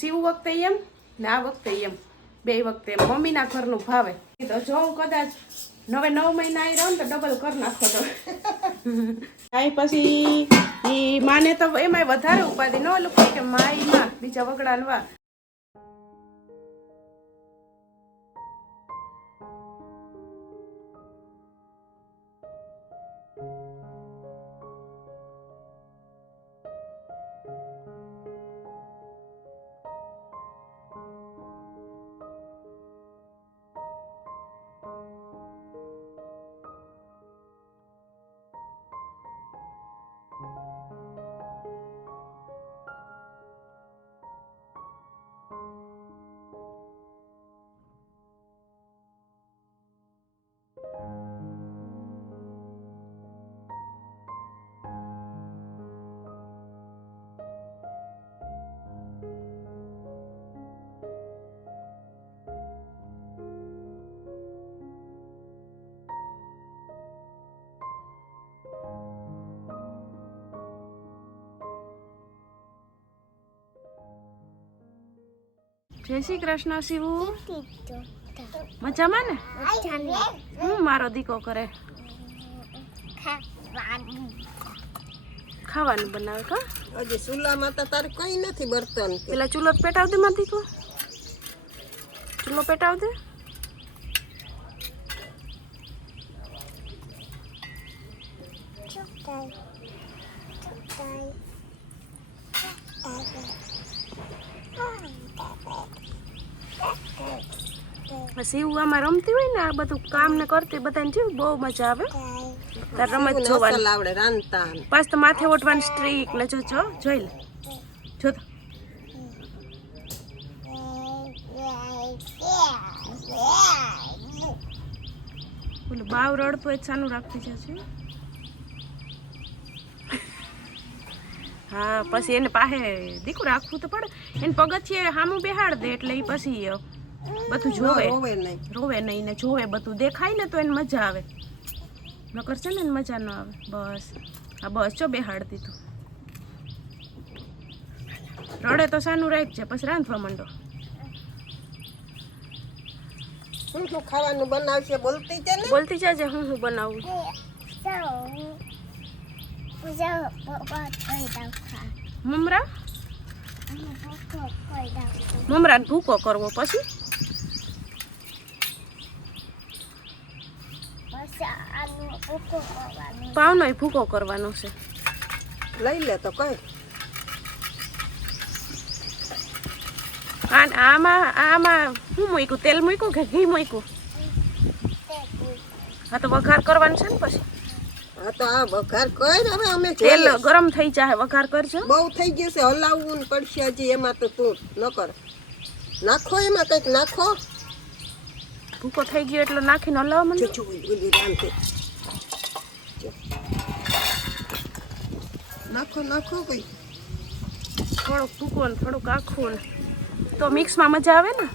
શિવ વખતે એમ, ને આ વખતે એમ. બે વખતે એમ. મમ્મીના ઘરનું ભાવે. તો જો કદાચ નવે નવ મહિના આવી રહ્યો ને તો ડબલ કર નાખો તો. આઈ પછી એ માને તો એમાંય વધારે ઉપાધિ ન ઓલું કે માયમાં, બીજા વગડા વા જય શ્રી કૃષ્ણ શિવુ મજામાં ને? હું મારો દીકો કરે? ખાવાનું બનાવે કા? હજી ચૂલામાં તો તારે કઈ નથી બર્તન પેલા ચૂલો પેટાવ દે માં દીકો. ચૂલો પેટાવ દે શિવ આમાં રમતી હોય ને આ બધું કામ ને કરતી બધાને જેવું બહુ મજા આવે. તાર રમત જોવાની. આવડે રાંધતા. પાછ તો માથે ઓટવાની સ્ટ્રીક ને જો જો જોઈ લે. જો ઓલું બાવ રડતો હોય સાનું રાખતી જશે હા પછી એને પાસે દીકરું રાખવું તો પડે. એને પગથિયે સામું બેહાડ દે એટલે એ પછી બધું જોવે. રોવે નહીં. ને જોવે બધું દેખાય ને તો એને મજા આવે. નકર છે ને મજા ન આવે. બસ. આ બસ. જો બેહાડ દીધું રડે તો સાનું રાખજે પછી રાંધવા માંડો. શું શું ખાવાનું બનાવશે બોલતી છે ને? બોલતી જાજે હું હું બનાવું મમરા? મમરાને ભૂકો કરવો પછી? પાવનો ભૂકો કરવાનો છે. લઈ લે તો કઈ. આમાં આમાં શું મૂક્યું? તેલ મૂક્યું કે ઘી મૂક્યું? હા તો વઘાર કરવાનું છે ને પછી? હા તો આ વઘાર કર હવે અમે તેલ ગરમ થઈ જાય વઘાર કરજો. બહુ થઈ ગયું છે હલાવવું ને પડશે હજી એમાં તો તું ન કર. નાખો એમાં કંઈક નાખો. ભૂકો થઈ ગયો એટલે નાખીને હલાવવા માંડો. નાખો નાખો કઈ થોડુંક ભૂકો ને થોડુંક આખું ને. તો મિક્સમાં મજા આવે ને?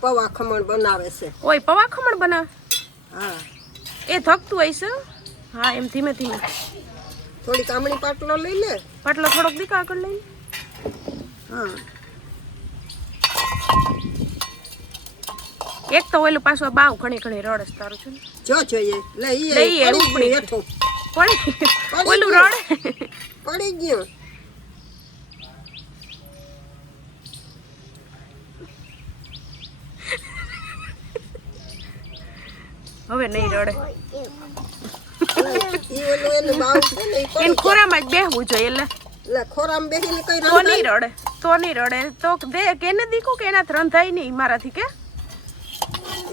પૌવા ખમણ બનાવે છે. ઓય પવા ખમણ બનાવે હા. એ થકતું હોય છે? હા એમ ધીમે ધીમે. થોડીક આમણી પાટલો લઈ લે. પાટલો થોડોક દીકા આગળ લઈ હા. એક તો ઓલું પાછું બાવ ઘણી ઘણી રડસ તારું છું જો જોઈએ. લઈ લઈ પડી ઉપડી. હેઠું. ઓલું રડ. પડી ગયું. હવે નહીં રડે. એનું પડી ખોરામાં જ બેહવું જોઈએ એટલે ખોરામાં બેહીને કઈ? રડે તો નહીં રડે. તો દે કેને દીકું કે એના રંધાય નહીં મારાથી કે?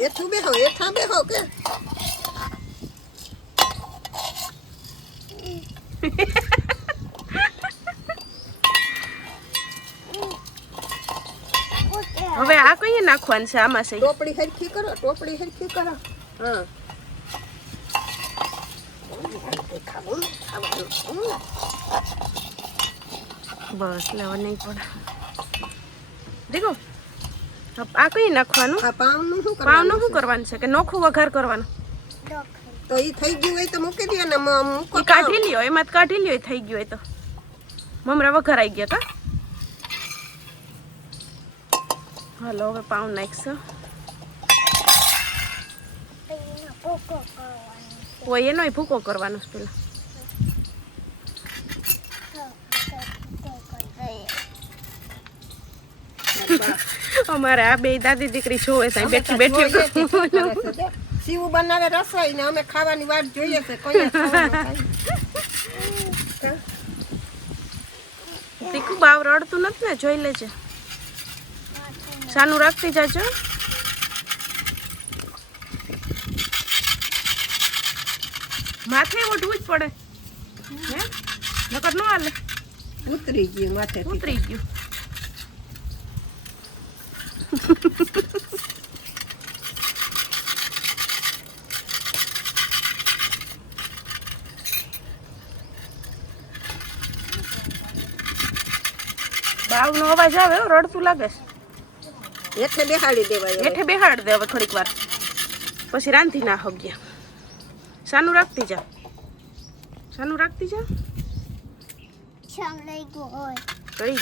એઠું બેહો એઠા બેહો કે હવે આ કઈ નાખવાનું છે? આમાં છે? ટોપડી હરખી કરો ટોપડી હરખી કરો. હા. હમ. બસ લેવા નહીં પડે. દીકુ. આ કઈ નાખવાનું? આ પાવનું શું પાવનું શું કરવાનું છે? કે નોખું વઘાર કરવાનું? તો એ થઈ ગયું હોય તો મૂકી દે ને મૂકો કાઢી લ્યો એમાં કાઢી લ્યો થઈ ગયું હોય તો. મમરા વઘાર આવી ગયા તા હલો હવે પાવ નાખશો. કોઈ એનો ભૂકો કરવાનો છે પેલા. અમારે આ બે દાદી દીકરી જોવે છે બેઠી બેઠી સીવું બનાવે રસોઈ ને અમે ખાવાની વાત જોઈએ છે કોઈ તીખું બાવ રડતું નથી ને? જોઈ લેજે. સાનું રાખતી જાજો. માથે ઓઢવું જ પડે. હે? નકર નો હાલે. ઉતરી ગયું માથે ઉતરી ગયું. બાવનો અવાજ આવે રડતું લાગે છે. એટલે બેહાડી દેવાય હવે. હેઠે દેવા દે થોડીક વાર. પછી રાંધી ના હગ્યા સાનું રાખતી જા. સાનું રાખતી જા. કઈ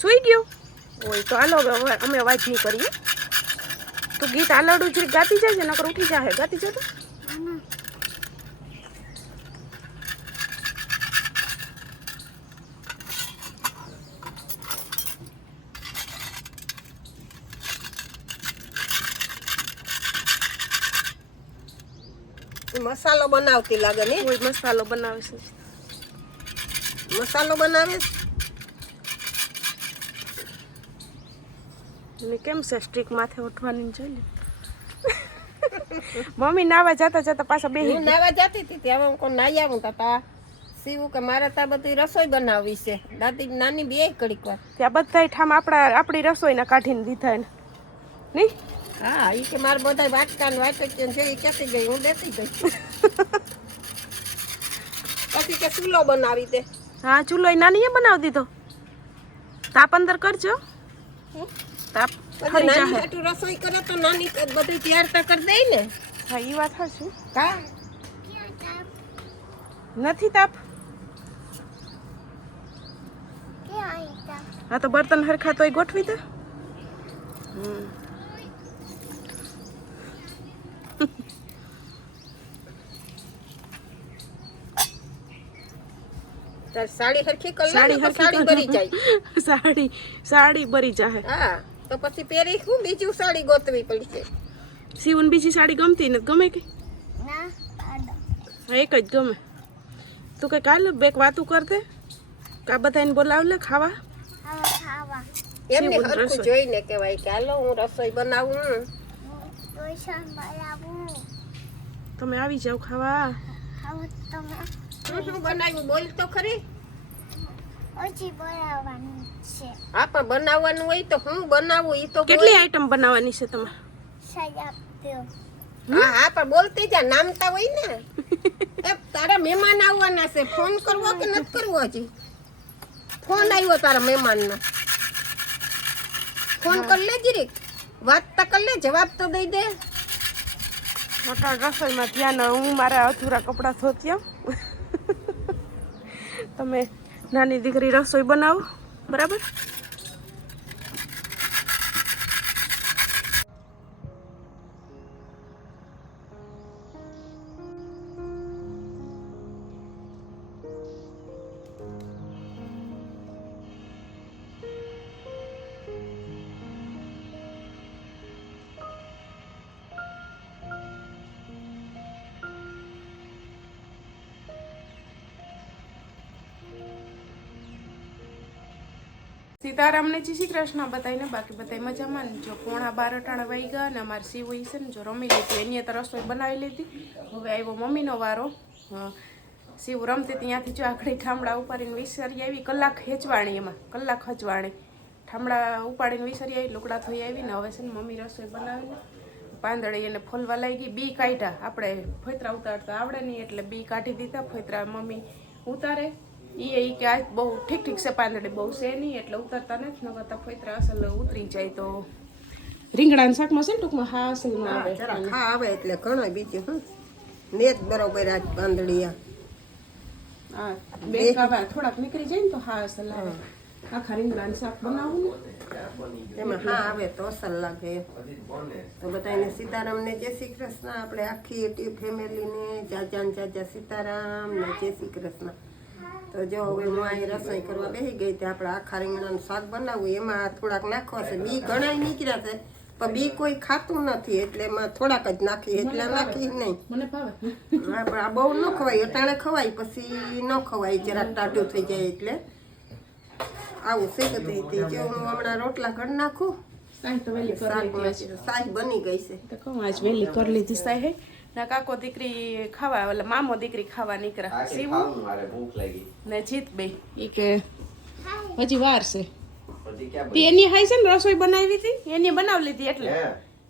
સુઈ ગયો? ઓય તો હાલો હવે હવે અમે અવાજ નહીં કરીએ. તો ગીત આલડું જરી ગાતી જાય નકર ઉઠી જાય ગાતી જતો ઈ મસાલો બનાવતી લાગે ને? કોઈ મસાલો બનાવે છે. મસાલો બનાવે છે? અને કેમ છે સ્ટ્રીક માથે ઉઠવાની ને જોઈ લે મમ્મી નાવા જતા જતા પાછા બેહી હું નાવા જતી હતી ત્યાં હું કોઈ નાઈ આવું તા સીવું કે મારે તા બધી રસોઈ બનાવવી છે. દાદી નાની બે કડીક વાર. ત્યાં બધા ઠામ આપણા આપણી રસોઈના કાઢીને દીધા ને? નહીં હા એ કે મારે બધા વાટકા ને વાટકી છે એ ક્યાંથી ગઈ હું દેતી ગઈ. પછી કે ચૂલો બનાવી દે. હા ચૂલો એ નાનીએ બનાવી દીધો? તાપ અંદર કરજો. તાપ જાહે. હાટુ રસોઈ કરે તો નાની બધી તૈયાર તો કરી દે ને. હા એ વાત હશે નથી તાપ? હા તો બર્તન હરખા તોય ગોઠવી દે. હમ. સાડી હરખી કરી સાડી હરખી સાડી ભરી જાય. સાડી સાડી બરી જાહે. હા. તો પછી પહેરી શું બીજું સાડી ગોતવી પડશે? સીવન બીજી સાડી ગમતી ને ગમે કે? હા એક જ ગમે. તું કે કાલે બેક વાતું કરતે કા બધાને બોલાવ લે ખાવા. એમને હરખું જોઈને કહેવાય કે હાલો હું રસોઈ બનાવું. તમે આવી જાઓ ખાવા. શું શું બનાવ્યું? બોલ તો ખરી. હા પણ બનાવવાનું હોય તો હું બનાવું? ઈ તો. કેટલી આઈટમ બનાવવાની છે તમારે? હા હા પણ બોલતી જા નામતા હોય ને. એ તારા મહેમાન આવવાના છે. ફોન કરવો કે નથી કરવો હજી? ફોન આવ્યો તારા મહેમાનનો. ફોન કર લે જીરીક વાત તો કર લે જવાબ તો દઈ દે. મોટા રસોઈમાં ધ્યાન હું મારા અધૂરા કપડાં ધોતી તમે નાની દીકરી રસોઈ બનાવો. બરાબર? સીતારામને જી શ્રી કૃષ્ણ બતાવીને બાકી બતાવી મજામાં જો પોણા બાર અટાણા વહી ગયા અને અમારે સીવઈ છે ને, જો રમી લીધી, એની તો રસોઈ બનાવી લીધી. હવે આવ્યો મમ્મીનો વારો. શિવ રમતી ત્યાંથી જો આખડી ઠામડા ઉપાડીને વિસરી આવી, કલાક હેચવાણી એમાં, કલાક હચવાણી ઠામડા ઉપાડીને વિસરી આવી લુકડા થઈ આવીને હવે છે ને મમ્મી રસોઈ બનાવીને પાંદડી એને ફોલવા લાગી બી કાઢ્યા. આપણે ફોતરા ઉતારતા આવડે નહીં એટલે બી કાઢી દીધા ફોતરા મમ્મી ઉતારે. ઈ કે આ બહુ ઠીક ઠીક છે પાંદડી બહુ છે નહીં એટલે ઉતરતા નથી નવા તો ફોતરા અસલ ઉતરી જાય તો. રીંગણાના શાકમાં છે ને ટૂંકમાં હા આવે? હા આવે એટલે ઘણો બીજું હું. નેત બરોબર આજ પાંદડિયા. હા બે કાવા થોડાક નીકળી જાય ને તો હા અસલ આવે આખા રીંગણાનું શાક બનાવું ને? એમાં હા આવે તો અસલ લાગે. તો બધાને સીતારામને જય શ્રી કૃષ્ણ. આપણે આખી ફેમિલીને જાજા ને જાજા સીતારામ ને જય શ્રી કૃષ્ણ. તો જો હવે હું અહીં રસોઈ કરવા બેસી ગઈ તે આપણે આખા રીંગણાનું શાક બનાવવું એમાં થોડાક નાખવા છે બી ઘણા નીકળ્યા છે પણ બી કોઈ ખાતું નથી એટલે એમાં થોડાક જ નાખી એટલે નાખી નહીં. મને ભાવે હા પણ આ બહુ ન ખવાય અટાણે ખવાય પછી ન ખવાય જરાક ટાઢું થઈ જાય એટલે. આવું થઈ હતી જો હું હમણાં રોટલા કરી નાખું છે શાક બની ગઈ છે. તો આજ વહેલી કરી લીધી હે? ના કાકો દીકરી ખાવા એટલે મામો દીકરી ખાવા નીકળ્યા. સીવું મારે ભૂખ લાગી. ને જીત બે. ઈ કે હજી વાર છે. એની હાઈ છે ને રસોઈ બનાવી હતી? એની બનાવી લીધી એટલે.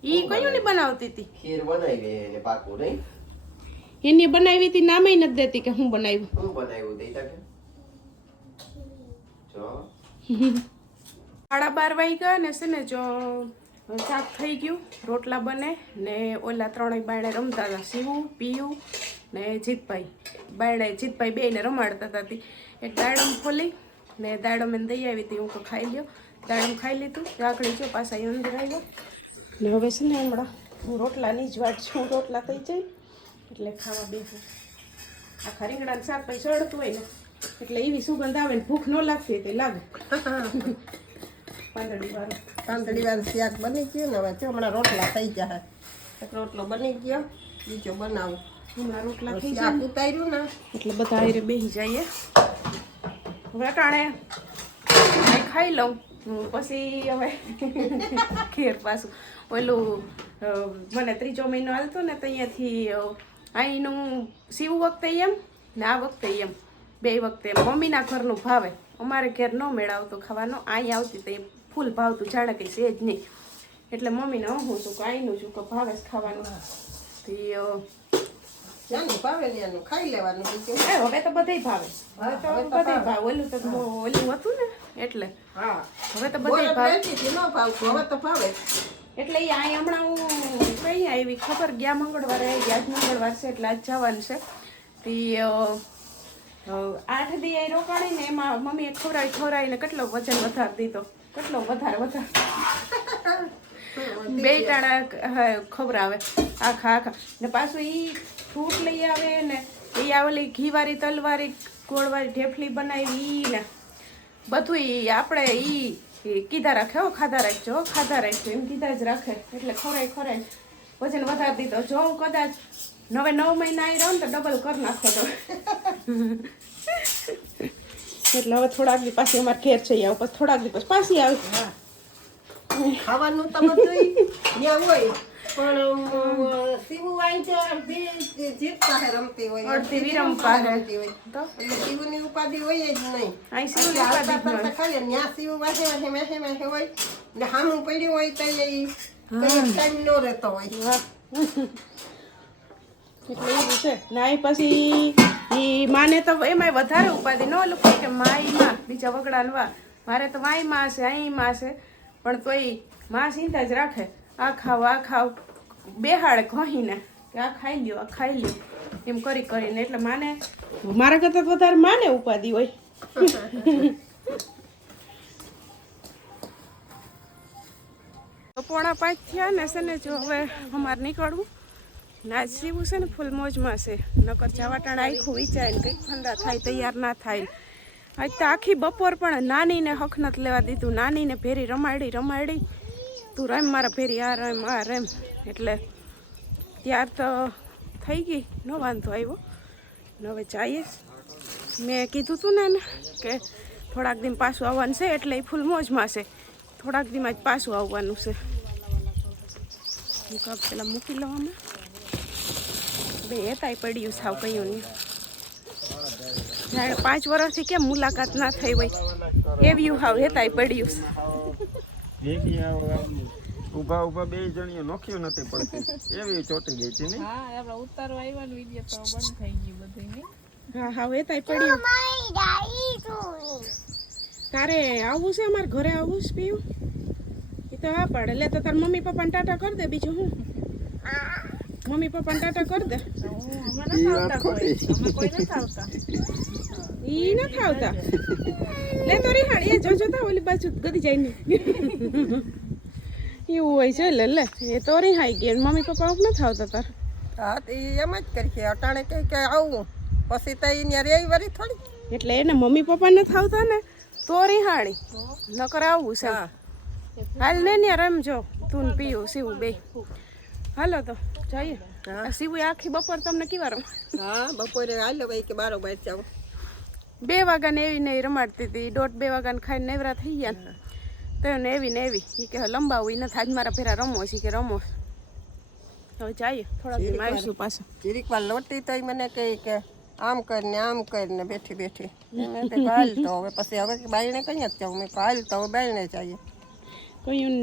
ઈ કયું ની બનાવતી હતી? ખીર બનાવી એને પાકું નહીં? એની બનાવી હતી નામે નથી દેતી કે હું બનાવ્યું. હું બનાવ્યું? દેતા કે જો. સાડા બાર વાગ્યા ને છે ને જો શાક થઈ ગયું. રોટલા બને ને ઓલા ત્રણેય બાયણે રમતા હતા. શિવું પીયું ને જીતભાઈ. બાયણે જીતભાઈ બેને રમાડતા હતા. એક દાડમ ખોલી ને દાડમ એને દઈ આવી હતી હું ખાઈ લ્યો. દાડમ ખાઈ લીધું. રાખડી જો પાછા એ અંદર આવ્યો. ને હવે છે ને હમણાં હું રોટલાની જ વાટ છું. રોટલા થઈ જાય એટલે ખાવા બેસું આખા રીંગણાનું શાક પછી સળતું હોય ને. એટલે એવી સુગંધ આવે ને ભૂખ ન લાગતી તે લાગે. પાંદડી વાળું પાંદડી વાર શાક બની ગયું ને હવે જો હમણાં રોટલા થઈ જાય એક રોટલો બની ગયો બીજો બનાવું. હમણાં રોટલા થઈ જાય ઉતાર્યું ને. એટલે બધા બેસી જઈએ. વટાણે ખાઈ લઉં. પછી હવે ઘેર પાછું. ઓલું મને ત્રીજો મહિનો હાલતો ને તો અહીંયાથી અહીંનું સીવું વખતે એમ ને આ વખતે એમ. બે વખતે મમ્મીના ઘરનું ભાવે. અમારે ઘેર ન મેળવતો ખાવાનો. અહીં આવતી તો ફૂલ ભાવતું જાણે કંઈ છે જ નહીં. એટલે મમ્મીને હું છું કે નું છું કે ભાવે જ ખાવાનું. હવે તો બધાય ભાવે. હવે તો ભાવે. ઓલું તો ઓલું હતું ને એટલે. હા. હવે તો બધાય ભાવે. હવે તો ભાવે. એટલે એ અહીં હમણાં હું કઈ આવી ખબર? ગયા મંગળવારે આજ મંગળવાર છે એટલે આજ જવાનું છે. તે આઠ દી રોકાણી ને એમાં મમ્મીએ ખવડાવી ને કેટલો વજન વધારી દીધો. કેટલો વધારે વધારે. બે ટાણા ખવડાવે આખા આખા. ને પાછું એ ફ્રૂટ લઈ આવે ને એ આવેલી ઘીવાળી તલવારી ગોળવાળી ઢેફલી બનાવી ને બધું એ આપણે ઈ ઈ કીધા રાખે હો ખાધા રાખજો હો, ખાધા રાખજો એમ કીધા જ રાખે. એટલે ખોરાય ખોરાય. વજન વધારી દીધો. જો કદાચ નવે નવ મહિના આવી રહ્યો ને તો ડબલ કરી નાખો તો એટલે હવે થોડાક દી પાછી અમારે ઘેર છે આવું પછી થોડાક દી પછી પાછી આવી હા. ખાવાનું તો બધું ત્યાં હોય પણ અમ, વાંચે અડધી જીત પાસે રમતી હોય અડધી વિરમ પાસે પાસે. રમતી હોય. તો? એટલે શિવની ઉપાધિ હોય જ નહીં. અહીં શિવની ઉપાધિ ખાલી ન્યા શિવ વાહે વાહે વાહે વાહે હોય. ને હામું પડ્યું હોય તો એ કઈ ટાઈમ નો રહેતો હોય. એટલે એવું છે. ને પછી ઈ માને તો એમાંય વધારે ઉપાધિ. ન ઓલું કે માઈ માં બીજા વગડા લવા મારે તો માઈ માં છે અહીં માં છે પણ તોયમાં સીધા જ રાખે. આ ખાવ આ ખાવ. બેહાડે કહીને કે આ ખાઈ લ્યો, આ ખાઈ લ્યો. એમ કરી કરીને. એટલે માને મારા કરતાં વધારે માને ઉપાધિ હોય. પોણા પાંચ થયા ને છે ને જો હવે અમારે નીકળવું. ના સીવું છે ને ફૂલ મોજમાં છે. નકર ચાવાટાણ આખું વિચારે ને કંઈક ઠંડા થાય, તૈયાર ના થાય. આજ તો આખી બપોર પણ નાનીને હખનત લેવા દીધું. નાનીને ભેરી રમાડી રમાડી. તું રમ, મારા ભેરી, આ રમ આ રમ. એટલે ત્યાર તો થઈ ગઈ. ન વાંધો આવ્યો. ને હવે જઈએ મેં કીધું તું ને કે થોડાક દિન પાછું આવવાનું છે, એટલે એ ફૂલ મોજમાં છે. થોડાક દીમાં જ પાછું આવવાનું છે. પેલા મૂકી લઉં અમે બે હેતાય પડ્યું સાવ કયું નહીં. જાણે પાંચ વર્ષથી કેમ મુલાકાત ના થઈ હોય. એવું હાવ હેતાય પડ્યું ઊભા ઊભા બે જણીએ નોખ્યું નથી પડતી. એવી ચોટી ગઈ છે ને હા આપણે ઉતારવા આવ્યા ને વીડિયો તો બંધ થઈ ગયું બધું નહીં. હા હાવ હેતાય પડ્યું. તારે આવવું છે અમારે ઘરે આવવું છે પીવું એ તો હા પડે. લે તો તાર મમ્મી પપ્પાને ટાટા કરી દે બીજું હું. મમ્મી પપ્પાને ટાટા કરી દે. તો અમે નથી આવતા આવતા ઈ લે તો રિહાણ એ જો જોતા ઓલી બાજુ ગદી જાય ને એવું હોય છે લે લે. એ તો રિહાઈ ગઈ. મમ્મી પપ્પા નથી ખાવતા તાર. હા તો ઈ એમ જ કરી છે અટાણે કઈ કે આવું. પછી તો એને રેય વરી થોડી. એટલે એને મમ્મી પપ્પા નથી ખાવતા ને તો રિહાણી. નકર આવું છે. હાલ ને ને રમજો. તું પીવું સીવું બે હાલો તો. જઈએ. હા. આ આખી બપોર તમને કેવા રમ હા બપોરે હાલો ભાઈ કે બારો બાર જાવ બે વાગ્યાને એવી ને રમાડતી હતી. દોઢ બે વાગ્યાને ખાઈને નેવરા થઈ ગયા ને. તો એને એવી ને એવી. એ કે લંબાવું. નથી આજ મારા ફેરા રમો. છે કે રમો. હવે જઈએ. થોડાક દિવસ આવીશું પાછા. જીરીક વાર લોટી તો મને કહી કે આમ કરીને આમ કરીને બેઠી બેઠી. મેં તો હાલ તો હવે પછી હવે બાયણે કઈ જ જાઉં મેં હાલ તો હવે બાયણે જઈએ. કયું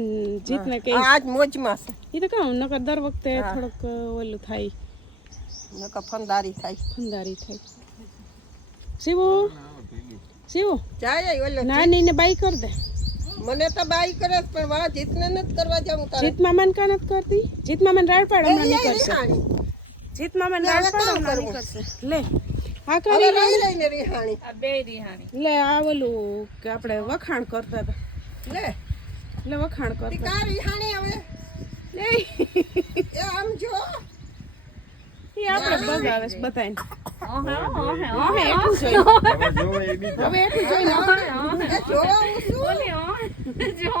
જીતને કઈ. આ આજ મોજમાં છે. એ તો કહું નકર દર વખતે થોડુંક ઓલું થાય. નકર ફંદારી થાય. ફંદારી થાય. શિવુ શિવુ જાય ઓલો નાની ને બાઈ કર દે. મને તો બાઈ કરે પણ વા જીતને નથી કરવા જાઉં તારે. જીત મામાને ને નથી કરતી? જીત મામાને રાડ પાડ હમણાં રિહાણી. જીત મામાને રાડ પાડ હમણાં નહીં કરશે લે હા હવે કરી રહી ને રિહાણી. આ બે રિહાણી. લે આ ઓલું કે આપણે વખાણ કરતા હતા. લે. એટલે વખાણ કર કા રિહાણી હવે. લે એ આમ જો. એ આપણે બગાવે છે બતાઈને ઓહે ઓહે હવે એટલું હવે એ બી. હવે એટલું જોઈને જોવા હું શું ઓલે ઓહે જો.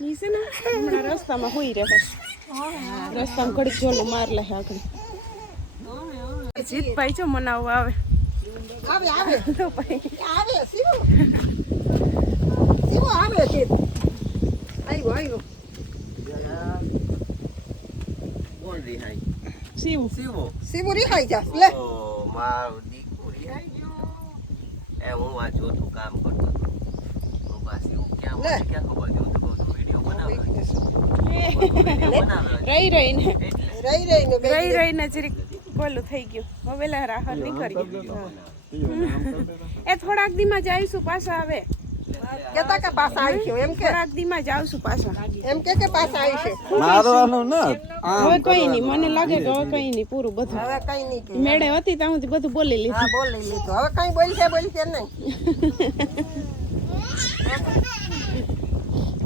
ઈ છે ને. હમણાં રસ્તામાં હોઈ રહે રસ્તામાં ઘડીક જોલું માર લે આગળ. જીતભાઈ જો મનાવવા આવે. આવે આવે. તો ભાઈ. આવે શિવો. આવે જીત આવ્યો આવ્યો કોણ રિહાઈ શિવ શિવો શિવો રિહાઈ જા લે ઓ મારું દીકરું રિહાઈ ગયો એ હું આ ચોથું કામ કરતો હતો હું બા શિવ ક્યાં. હોય ક્યાં ખબર હું તો છું વીડિયો બનાવે બનાવે રહી રહીને રહી રહીને રહી રહીને જરીક બોલું થઈ ગયું હવે લે રાહત નીકળી ગયું એ થોડાક દીમાં જ આવીશું પાછા હવે કેતા કે પાછા આવીશું એમ કે થોડાક દીમાં જ આવશું પાછા. એમ કે કે પાછા આવીશે મારવાનું ના હવે કઈ નહીં મને લાગે કે હવે કઈ નહીં પૂરું બધું. હવે કઈ નહીં મેળે હતી ત્યાં સુધી બધું બોલી લીધું. હા બોલી લીધું. હવે કઈ બોલશે બોલશે નહીં.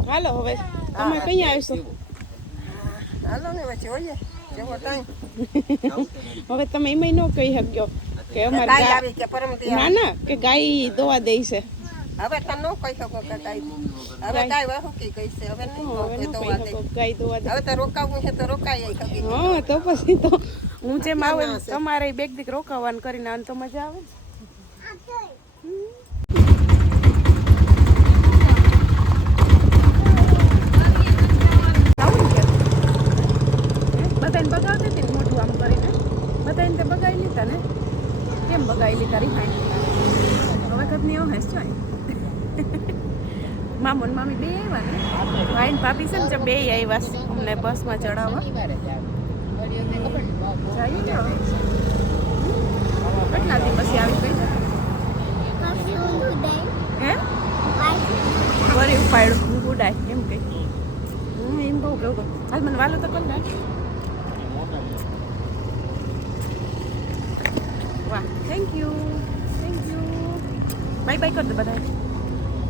હાલો હવે તમે કઈ આવીશું? હાલો ને પછી હોઈએ. જેવો ટાઈમ. હવે તમે એમાં ન કહી શક્યો કે અમારે ના ના કે ગાય દોવા દે છે. હવે તને ન કહી શકો કે ગાય હવે ગાય વાહુકી કહી છે હવે નહીં તો ગાય દોવા હવે તો રોકાવું છે તો રોકાઈ આવી હા તો પછી તો હું જેમ આવે તમારે બેગ દીક રોકાવાનું કરીને આને તો મજા આવે? બધાને બગાવતી હતી મોઢું આમ કરીને. બધાને તે બગાવી લીધા ને? કેમ બગાવી લીધા રિહાઈ હવે કદની એવું હેસ છો મામો ને મામી બે આવ્યા ને? ભાઈ ને ભાભી છે ને બે આવ્યા છે અમને બસમાં ચડાવવા. જઈએ કેટલા દિવસ પછી આવી ગઈ? હે? વરી ઉપાડ્યું. હું ગુડાય એમ કે. હું એમ બહુ કહું હાલ મને વાલો તો કર વાહ thank you thank you bye bye કર દે બધા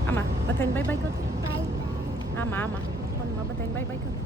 આમાં બધાને બાય બાય કરો આમાં આમાં ફોનમાં બધાને બાય બાય કર